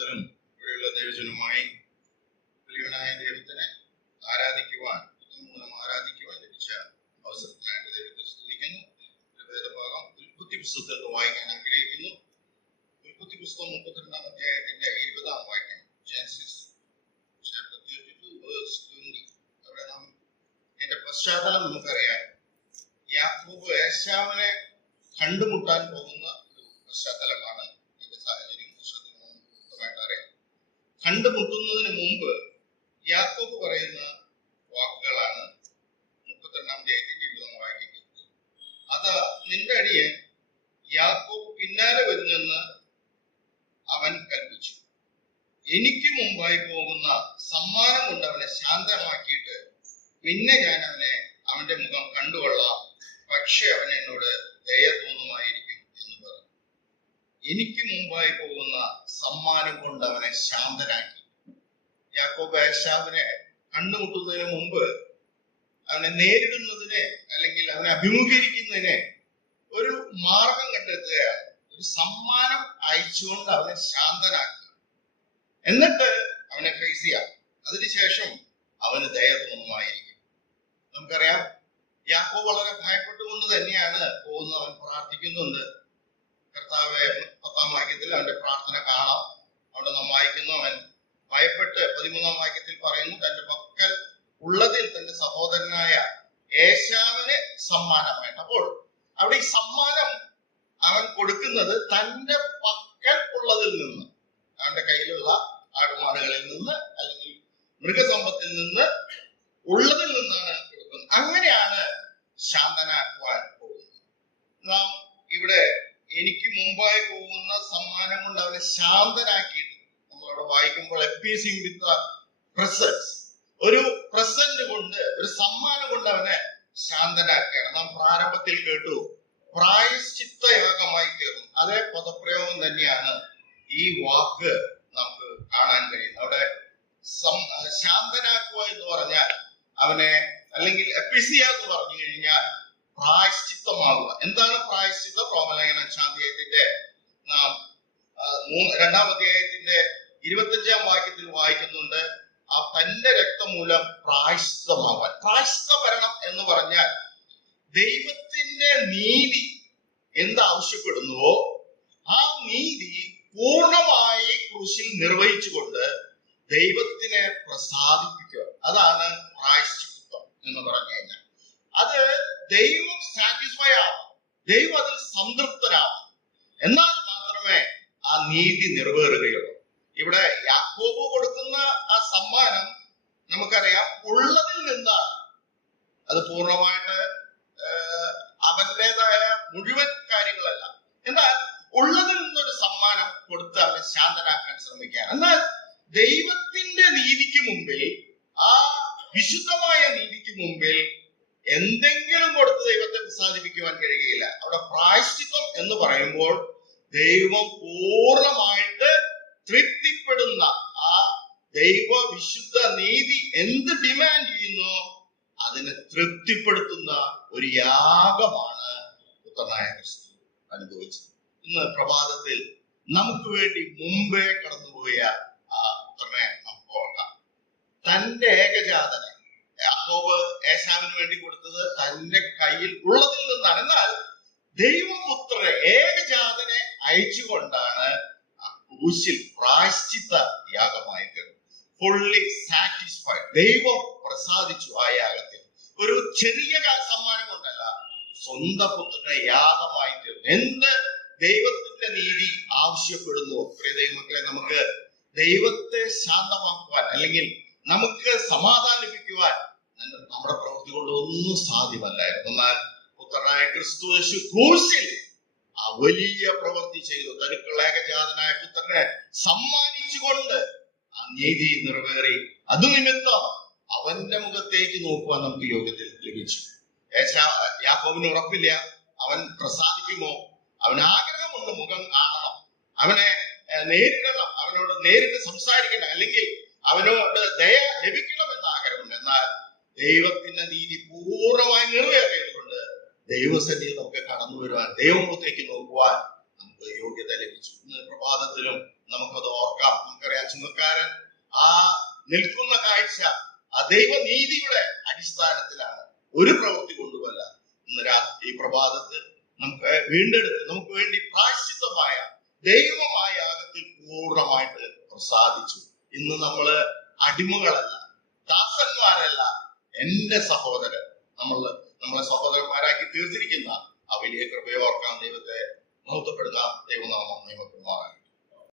മഹത്വത്തിലും ഇവിടെയുള്ള ദൈവജനമായി വലിയവനായ ദൈവത്തിനെ ആരാധിക്കുവാൻ ലഭിച്ച അവസരത്തിനായിട്ട് ദൈവത്തെ സ്തുതിക്കുന്നു. വേദഭാഗം ഉൽപ്പത്തി പുസ്തകത്തിൽ വായിക്കാൻ ആഗ്രഹിക്കുന്നു. ഉൽപ്പത്തി പുസ്തകം 32-ാം അധ്യായത്തിന്റെ 20-ാം വാക്യം, ജെനസിസ് chapter 32 verse 20. അവിടെ നാം എന്റെ പശ്ചാത്തലം നമുക്കറിയാം. യാക്കോബ് ഏശാവിനെ കണ്ടുമുട്ടാൻ പോകുന്ന ഒരു പശ്ചാത്തലമാണ്. എന്റെ സാഹചര്യം വ്യക്തമായിട്ട് അറിയാം. കണ്ടുമുട്ടുന്നതിന് മുമ്പ് യാക്കോബ് പറയുന്ന വാക്കുകളാണ് 32-ാം അധ്യായത്തിന്റെ 20-ാം വാക്യത്തിൽ. അത് നിന്റെ അടിയൻ യാക്കോബ് പിന്നാലെ വരുന്നെന്ന് അവൻ കൽപ്പിച്ചു. എനിക്ക് മുമ്പായി പോകുന്ന സമ്മാനം കൊണ്ട് അവനെ ശാന്തമാക്കിയിട്ട് പിന്നെ ഞാൻ അവന്റെ മുഖം കണ്ടുകൊള്ളാം, പക്ഷെ അവൻ എന്നോട് ദയ തോന്നുമായിരിക്കും എന്ന് പറഞ്ഞു. എനിക്ക് മുമ്പായി പോകുന്ന സമ്മാനം കൊണ്ട് അവനെ ശാന്തനാക്കി. യാക്കോബ് ഏശാവിനെ കണ്ടുമുട്ടുന്നതിന് മുമ്പ് അവനെ നേരിടുന്നതിനെ അല്ലെങ്കിൽ അവനെ അഭിമുഖീകരിക്കുന്നതിനെ ഒരു മാർഗം കണ്ടെത്തുകയാണ്. ഒരു സമ്മാനം അയച്ചുകൊണ്ട് അവനെ ശാന്തനാക്കി, എന്നിട്ട് അവനെ ഫേസ് ചെയ്യാം. അതിനുശേഷം അവന് ദയ തോന്നുമായിരിക്കും. നമുക്കറിയാം, യാക്കോബ് വളരെ ഭയപ്പെട്ടുകൊണ്ട് തന്നെയാണ് പോകുന്നത്. അവൻ പ്രാർത്ഥിക്കുന്നുണ്ട്. കർത്താവെ, 10-ാം വാക്യത്തിൽ അവന്റെ പ്രാർത്ഥന കാണാം. അവിടെ നാം വായിക്കുന്നു, അവൻ ഭയപ്പെട്ട് 13-ാം വാക്യത്തിൽ പറയുന്നു, തന്റെ പക്കൽ ഉള്ളതിൽ തന്റെ സഹോദരനായ ഏശാവിന് സമ്മാനം വേണ്ട. അപ്പോൾ അവിടെ ഈ സമ്മാനം അവൻ കൊടുക്കുന്നത് തന്റെ പക്കൽ ഉള്ളതിൽ നിന്ന്, അവന്റെ കയ്യിലുള്ള ആടുമാടുകളിൽ നിന്ന് അല്ലെങ്കിൽ മൃഗസമ്പത്തിൽ നിന്ന് ഉള്ളതിൽ നിന്നാണ് കൊടുക്കുന്നത്. അങ്ങനെയാണ് ശാന്തനാക്കുവാൻ പോകുന്നത്. നാം ഇവിടെ എനിക്ക് മുമ്പായി പോകുന്ന സമ്മാനം കൊണ്ട് അവനെ ശാന്തനാക്കിയിട്ട് നമ്മളവിടെ വായിക്കുമ്പോൾ അപ്പീസിംഗ് വിത്ത് ദ പ്രസൻസ്, ഒരു പ്രസന്റ് കൊണ്ട്, ഒരു സമ്മാനം കൊണ്ട് അവനെ ശാന്തനാക്കുകയാണ്. നാം പ്രാരംഭത്തിൽ കേട്ടു, പ്രായശ്ചിത്തയാഗമായി തീർന്നു. അതേ പദപ്രയോഗം തന്നെയാണ് ഈ വാക്ക് നമുക്ക് കാണാൻ കഴിയുന്നത്. അവിടെ ശാന്തനാക്കുക എന്ന് പറഞ്ഞാൽ അവനെ, അല്ലെങ്കിൽ എപ്പിസിയ എന്ന് പറഞ്ഞു കഴിഞ്ഞാൽ പ്രായശ്ചിത്തമാകുക. എന്താണ് പ്രായശ്ചിത്തം? റോമലേഖനം 5-ാം അധ്യായത്തിന്റെ 2-ാം അധ്യായത്തിന്റെ 25-ാം വാക്യത്തിൽ വായിക്കുന്നുണ്ട്, ആ തന്റെ രക്തം മൂലം പ്രായശ്ചിത്തമാവാൻ. പ്രായശ്ചിത്ത ഭരണം എന്ന് പറഞ്ഞാൽ ദൈവത്തിന്റെ നീതി എന്താവശ്യപ്പെടുന്നുവോ ആ നീതി പൂർണ്ണമായി ക്രൂശിൽ നിർവഹിച്ചുകൊണ്ട് ദൈവത്തിനെ പ്രസാദിപ്പിക്കുക. അതാണ് പ്രായശ്ചിത്തം എന്ന് പറഞ്ഞു കഴിഞ്ഞാൽ. അത് ദൈവം സാറ്റിസ്ഫൈ ആവും, ദൈവം അതിൽ സംതൃപ്തനാവും, എന്നാൽ മാത്രമേ ആ നീതി നിറവേറുകയുള്ളൂ. ഇവിടെ യാക്കോബ് കൊടുക്കുന്ന ആ സമ്മാനം നമുക്കറിയാം ഉള്ളതിൽ നിന്നാണ്. അത് പൂർണ്ണമായിട്ട് അവന്റേതായ മുഴുവൻ കാര്യങ്ങളല്ല, എന്നാൽ ഉള്ളതിൽ നിന്നൊരു സമ്മാനം കൊടുത്ത് അവനെ ശാന്തനാക്കാൻ ശ്രമിക്കുക. എന്നാൽ ദൈവത്തിന്റെ നീതിക്ക് മുമ്പിൽ, ആ വിശുദ്ധമായ നീതിക്ക് മുമ്പിൽ എന്തെങ്കിലും കൊടുത്ത് ദൈവത്തെ പ്രസാദിപ്പിക്കുവാൻ കഴിയുകയില്ല. അവിടെ പ്രായശ്ചിത്തം എന്ന് പറയുമ്പോൾ ദൈവം പൂർണ്ണമായിട്ട് തൃപ്തിപ്പെടുന്ന, ആ ദൈവ വിശുദ്ധ നീതി എന്ത് ഡിമാൻഡ് ചെയ്യുന്നോ അതിനെ തൃപ്തിപ്പെടുത്തുന്ന ഒരു യാഗമാണ് പുത്രനായ ക്രിസ്തു അനുഭവിച്ചത്. ഇന്ന് പ്രഭാതത്തിൽ നമുക്ക് വേണ്ടി മുമ്പേ കടന്നുപോയ ആ പുത്രനെ നമുക്ക് ഓർക്കാം. തന്റെ ഏകജാതനെ യാക്കോബ് ഏശാവിന് വേണ്ടി കൊടുത്തത് തന്റെ കയ്യിൽ ഉള്ളതിൽ നിന്നാണ്. എന്നാൽ ദൈവപുത്രനെ, ഏകജാതനെ അയച്ചുകൊണ്ടാണ് ആ ക്രൂശിൽ പ്രായശ്ചിത്ത യാഗമായി തീർന്നത്. Fully satisfied. ദൈവം പ്രസാദിച്ചു ആ യാഗത്തിൽ. ഒരു ചെറിയ സമ്മാനം കൊണ്ടല്ല, സ്വന്തം പുത്രനെ യാഗമായി തീർന്നു. എന്ത് ദൈവത്തിന്റെ നീതി ആവശ്യപ്പെടുന്നു? പ്രിയ ദൈവമക്കളെ, നമുക്ക് ദൈവത്തെ ശാന്തമാക്കുവാൻ അല്ലെങ്കിൽ നമുക്ക് സമാധാനിപ്പിക്കുവാൻ നമ്മുടെ പ്രവൃത്തി കൊണ്ട് ഒന്നും സാധ്യമല്ലായിരുന്നു. എന്നാൽ പുത്രനായ ക്രിസ്തു യേശു ക്രൂശിൽ ആ വലിയ പ്രവൃത്തി ചെയ്തു. തനിക്കുള്ള ഏകജാതനായ പുത്രനെ സമ്മാനിച്ചുകൊണ്ട് ആ നീതി നിറവേറി. അത് നിമിത്തം അവന്റെ മുഖത്തേക്ക് നോക്കുവാൻ നമുക്ക് യോഗ്യത ലഭിച്ചു. യാക്കോബിന് ഉറപ്പില്ല അവൻ പ്രസാദിക്കുമോ. അവന് ആഗ്രഹമുണ്ട് മുഖം കാണണം, അവനെ നേരിടണം, അവനോട് നേരിട്ട് സംസാരിക്കണം, അല്ലെങ്കിൽ അവനോട് ദയ ലഭിക്കണമെന്ന് ആഗ്രഹമുണ്ട്. എന്നാൽ ദൈവത്തിന്റെ നീതി പൂർണ്ണമായി നിറവേറിയതുകൊണ്ട് ദൈവസന്നിധിയിൽ നമുക്ക് കടന്നു വരുവാൻ, ദൈവമുഖത്തേക്ക് നോക്കുവാൻ നമുക്ക് യോഗ്യത ലഭിച്ചു. ഇന്ന് പ്രഭാതത്തിലും നമുക്കത് ഓർക്കാം. ചുങ്കക്കാരൻ ആ നിൽക്കുന്ന കാഴ്ച ആ ദൈവനീതിയുടെ അടിസ്ഥാനത്തിലാണ്. ഒരു പ്രവൃത്തി കൊണ്ടുമല്ല. ഇന്ന് ഈ പ്രഭാതത്തിൽ നമുക്ക് വീണ്ടെടുത്ത് നമുക്ക് വേണ്ടി പ്രായശ്ചിത്തമായ ദൈവമായ യാഗത്തിൽ പൂർണ്ണമായിട്ട് സാധിച്ചു. ഇന്ന് നമ്മള് അടിമകളല്ല, ദാസന്മാരല്ല. എന്റെ സഹോദരൻ, നമ്മളെ സഹോദരന്മാരാക്കി തീർത്തിരിക്കുന്ന ആ വലിയ കൃപയോർക്കാം. ദൈവത്തെ മഹത്വപ്പെടുത്താം. ദൈവനാമം നിയമപ്പെടുമാറാണ്.